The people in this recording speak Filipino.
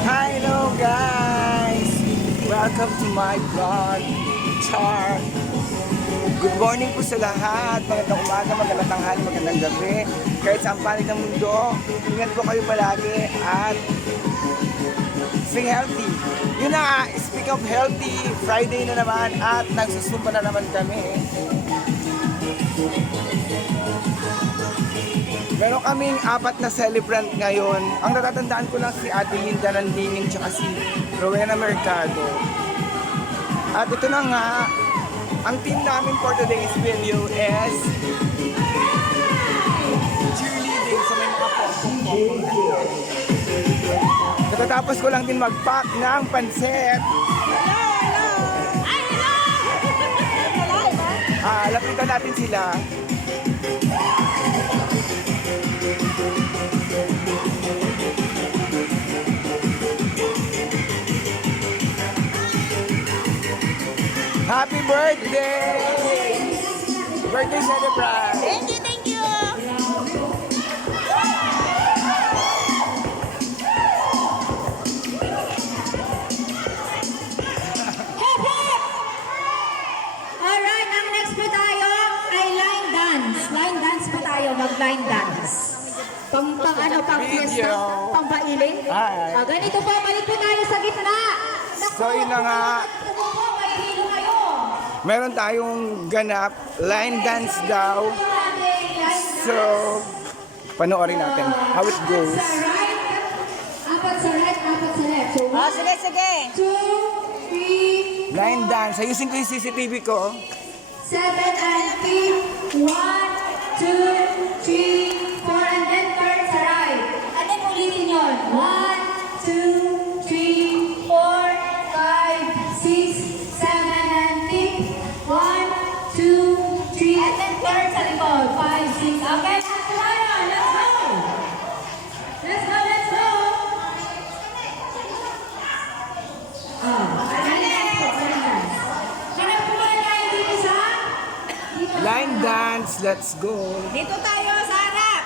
Hello guys! Welcome to my vlog, Char! Good morning po sa lahat. Magandang umaga, magandang tanghali, magandang gabi. Kahit saan panig ng mundo, ingat po kayo palagi at stay healthy. Yun na nga, speak of healthy, Friday na naman at nagsusumba na naman kami. Meron kaming 4 na celebrant ngayon. Ang natatandaan ko lang si Ate Linda Nandingin tsaka si Rowena Mercado. At ito na nga, ang team namin for today's video is cheerleading sa may mga pokpok. Natatapos ko lang din mag-pack ng pansit. Lapitan natin sila. Happy birthday! Birthday celebrant! Thank you, thank you! Hip hip! Alright, ang next po tayo ay line dance. Line dance po tayo, mag-line dance. Pang fiesta, pang pailing. Ganito po, balik po tayo sa gitna. So yun na nga, meron tayong ganap, line dance daw. So, panoorin natin how it goes. Apat sa right, apat sa left. So, sige, sige. 2, 3, Line dance. Ayusin ko yung CCTV ko. 7 and 8. 1, 2, 3, 4, and then turn sa right. And then ulitin yun. 1, 2, 3, 4, 5, 6, 7, and 8. 1, 2, 3, and then turn sa likod. 5, 6. Okay, let's go. Let's go, let's go. Line dance, let's go. Dito tayo sa harap.